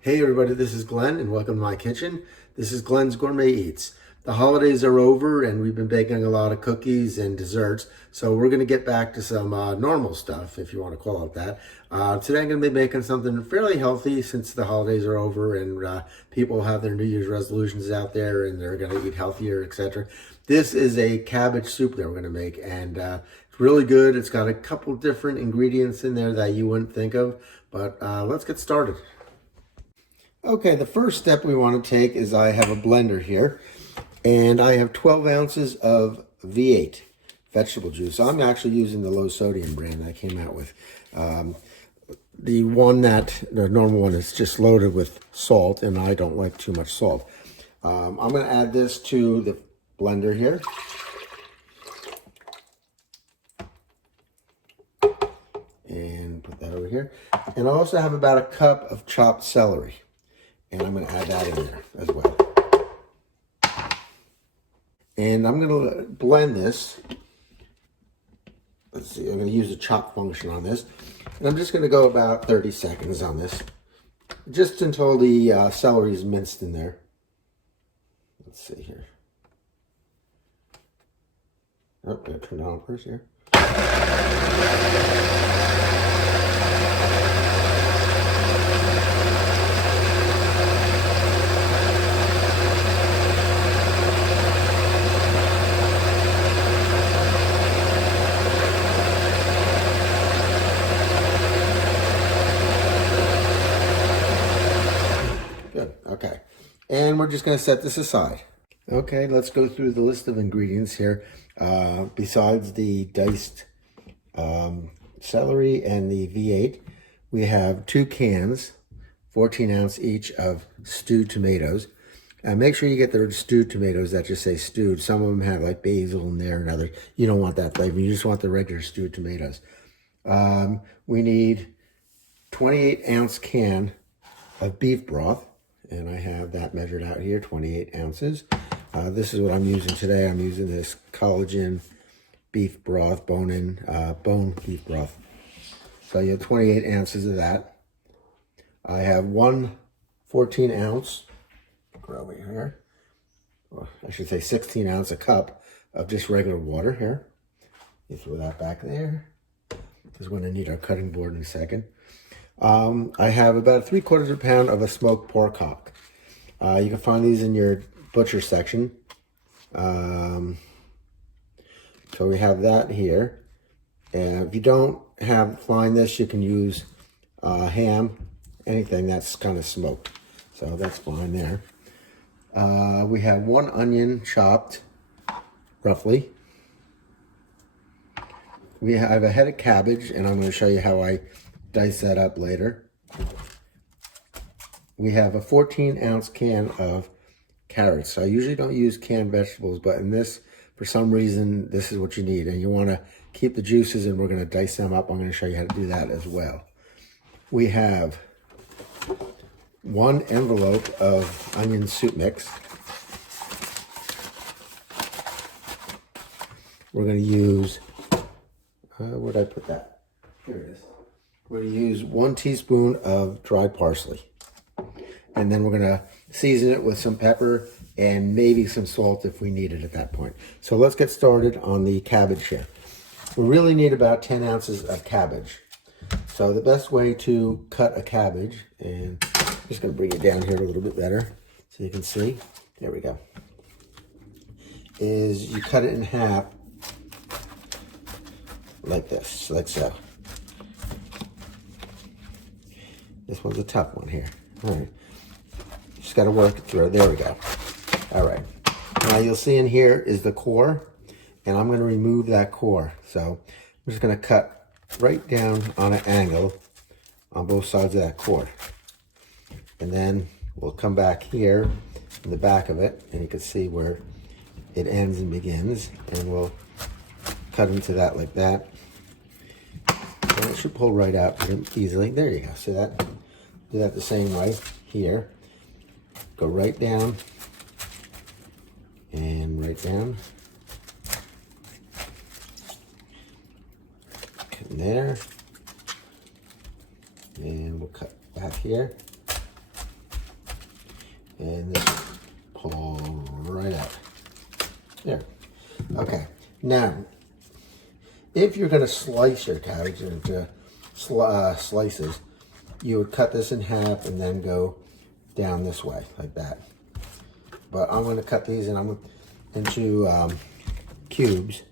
Hey everybody, this is Glenn and welcome to my kitchen. This is Glenn's Gourmet Eats. The holidays are over and we've been baking a lot of cookies and desserts, so we're going to get back to some normal stuff, if you want to call it that. Today I'm going to be making something fairly healthy since the holidays are over and people have their New Year's resolutions out there and they're going to eat healthier, etc. This is a cabbage soup that we're going to make, and it's really good. It's got a couple different ingredients in there that you wouldn't think of, but let's get started. Okay, the first step we want to take is I have a blender here, and I have 12 ounces of V8 vegetable juice. I'm actually using the low sodium brand I came out with. The normal one is just loaded with salt, and I don't like too much salt. I'm going to add this to the blender here. And put that over here. And I also have about a cup of chopped celery. And I'm going to add that in there as well. And I'm going to blend this. Let's see, I'm going to use the chop function on this. And I'm just going to go about 30 seconds on this. Just until the celery is minced in there. Let's see here. Oh, gotta turn it on first here. Good, okay. And we're just gonna set this aside. Okay, let's go through the list of ingredients here. Besides the diced celery and the V8, we have 2 cans, 14 ounce each of stewed tomatoes. Make sure you get the stewed tomatoes that just say stewed. Some of them have like basil in there and others. You don't want that flavor. You just want the regular stewed tomatoes. We need 28 ounce can of beef broth. And I have that measured out here, 28 ounces. This is what I'm using today. I'm using this collagen beef broth, bone beef broth. So you have 28 ounces of that. I have 1 14 ounce, over here, or I should say 16 ounce, a cup of just regular water here. You throw that back there, because we're going to need our cutting board in a second. I have about 3/4 pound of a smoked pork hock. You can find these in your butcher section. So we have that here. And if you don't find this, you can use ham, anything that's kind of smoked. So that's fine there. We have 1 onion chopped, roughly. We have a head of cabbage, and I'm going to show you how I dice that up later. We have a 14 ounce can of carrots. So I usually don't use canned vegetables, but in this, for some reason, this is what you need. And you want to keep the juices, and we're going to dice them up. I'm going to show you how to do that as well. We have 1 envelope of onion soup mix. We're going to use, where'd I put that? Here it is. We're going to use 1 teaspoon of dry parsley. And then we're going to season it with some pepper and maybe some salt if we need it at that point. So let's get started on the cabbage here. We really need about 10 ounces of cabbage. So the best way to cut a cabbage, and I'm just going to bring it down here a little bit better so you can see. There we go. Is you cut it in half like this, like so. This one's a tough one here. All right. Just got to work it through. There we go. All right. Now you'll see in here is the core, and I'm going to remove that core. So I'm just going to cut right down on an angle on both sides of that core. And then we'll come back here in the back of it, and you can see where it ends and begins. And we'll cut into that like that. And it should pull right out easily. There you go. See that? Do that the same way here. Go right down and right down. Cut in there. And we'll cut back here. And this pull right out. There. Okay. Now, if you're going to slice your cabbage into slices, you would cut this in half and then go down this way, like that. But I'm going to cut these into cubes.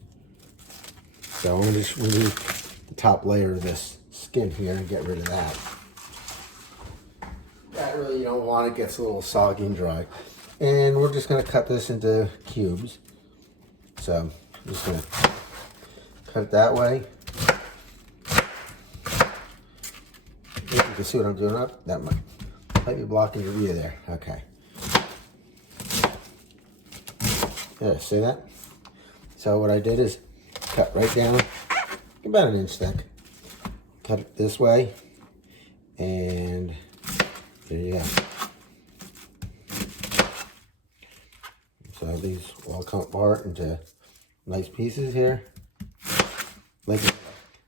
So I'm going to just remove the top layer of this skin here and get rid of that. That really you don't want. It gets a little soggy and dry. And we're just going to cut this into cubes. So I'm just going to cut it that way. If you can see what I'm doing up, that might be blocking your view there. Okay. Yeah, see that? So what I did is cut right down, about 1 inch thick. Cut it this way, and there you go. So these all come apart into nice pieces here. Like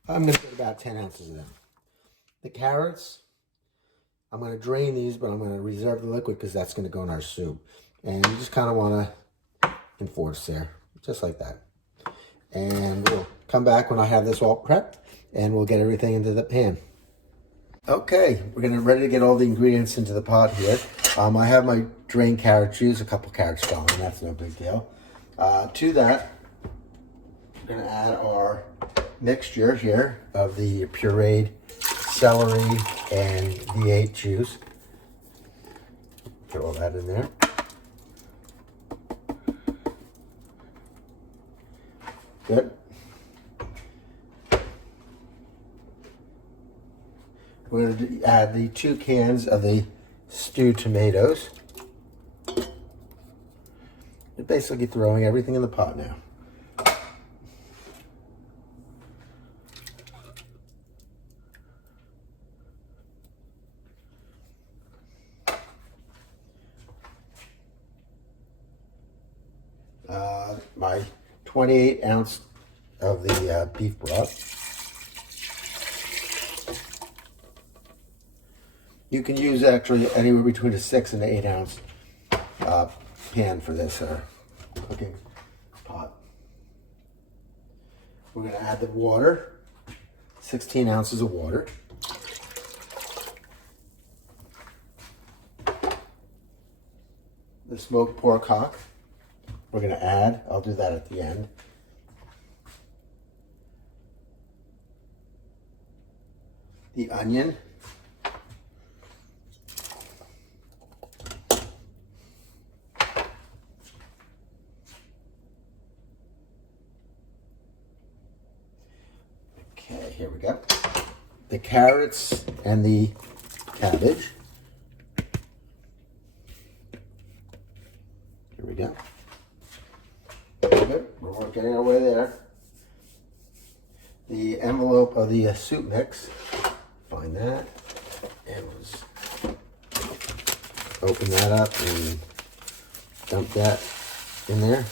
I'm going to get about 10 ounces of them. The carrots, I'm going to drain these, but I'm going to reserve the liquid because that's going to go in our soup. And you just kind of want to enforce there, just like that. And we'll come back when I have this all prepped, and we'll get everything into the pan. Okay, we're ready to get all the ingredients into the pot here. I have my drained carrot juice, a couple carrots fell in, that's no big deal. To that, we're going to add our mixture here of the pureed celery and V8 juice. Put all that in there. Good. We're going to add the 2 cans of the stewed tomatoes. You're basically throwing everything in the pot now. My 28 ounce of the beef broth. You can use actually anywhere between a 6 and 8 ounce pan for this cooking pot. We're going to add the water, 16 ounces of water. The smoked pork hock. We're going to add, I'll do that at the end. The onion. Okay, here we go. The carrots and the cabbage. Here we go. Good. We're getting our way there. The envelope of the soup mix. Find that. And let's open that up and dump that in there.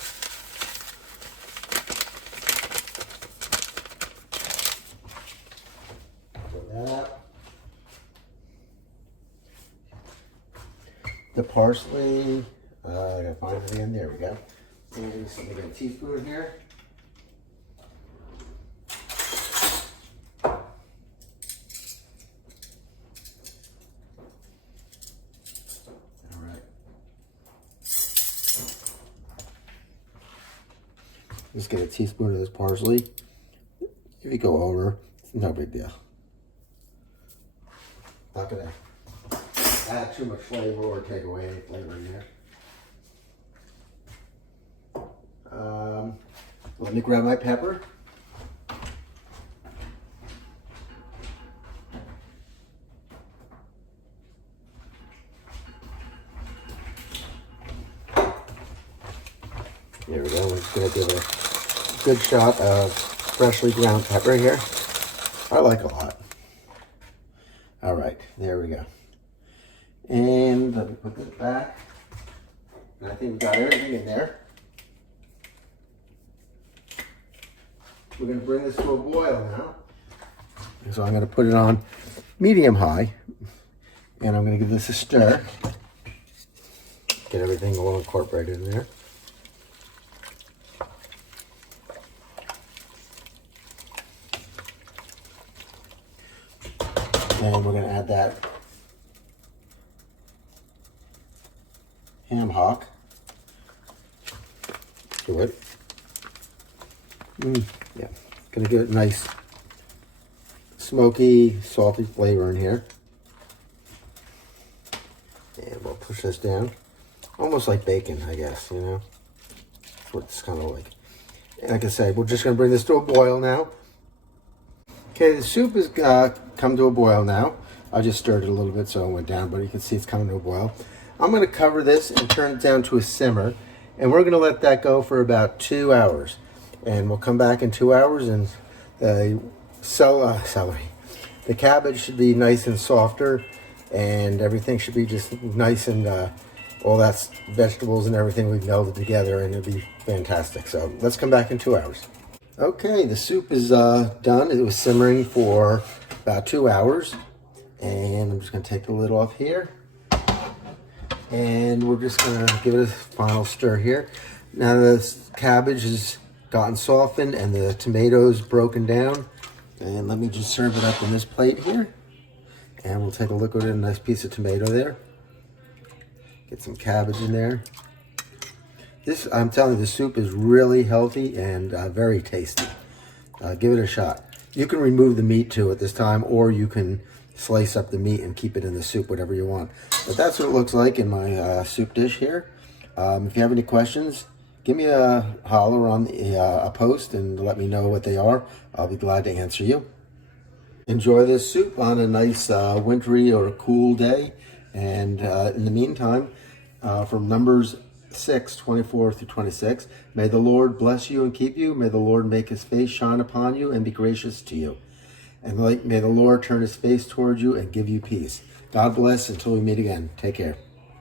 Open that up. The parsley. I gotta find it again. There we go. And so we got a teaspoon here. All right. Just get a teaspoon of this parsley. If you go over, it's no big deal. Not gonna add too much flavor or take away any flavor in here. Let me grab my pepper. There we go. We're just going to give a good shot of freshly ground pepper here. I like a lot. All right, there we go. And let me put this back. And I think we got everything in there. We're going to bring this to a boil now. So I'm going to put it on medium high. And I'm going to give this a stir. Get everything all incorporated in there. And we're going to add that ham hock to it. Yeah, going to give it a nice smoky, salty flavor in here. And we'll push this down. Almost like bacon, I guess, you know. That's what it's kind of like. And like I said, we're just going to bring this to a boil now. Okay, the soup has come to a boil now. I just stirred it a little bit so it went down, but you can see it's coming to a boil. I'm going to cover this and turn it down to a simmer, and we're going to let that go for about 2 hours. And we'll come back in 2 hours, and the cabbage should be nice and softer, and everything should be just nice and all that vegetables and everything we've melded together, and it'll be fantastic. So let's come back in 2 hours. Okay, the soup is done. It was simmering for about 2 hours. And I'm just going to take the lid off here. And we're just going to give it a final stir here. Now the cabbage has gotten softened and the tomatoes broken down. And let me just serve it up in this plate here. And we'll take a look at it, a nice piece of tomato there. Get some cabbage in there. This, I'm telling you, the soup is really healthy and very tasty. Give it a shot. You can remove the meat too at this time, or you can slice up the meat and keep it in the soup, whatever you want. But that's what it looks like in my soup dish here. If you have any questions, give me a holler on a post and let me know what they are. I'll be glad to answer you. Enjoy this soup on a nice wintry or cool day. And in the meantime, from Numbers 6:24-26, may the Lord bless you and keep you. May the Lord make his face shine upon you and be gracious to you. And may the Lord turn his face towards you and give you peace. God bless until we meet again. Take care.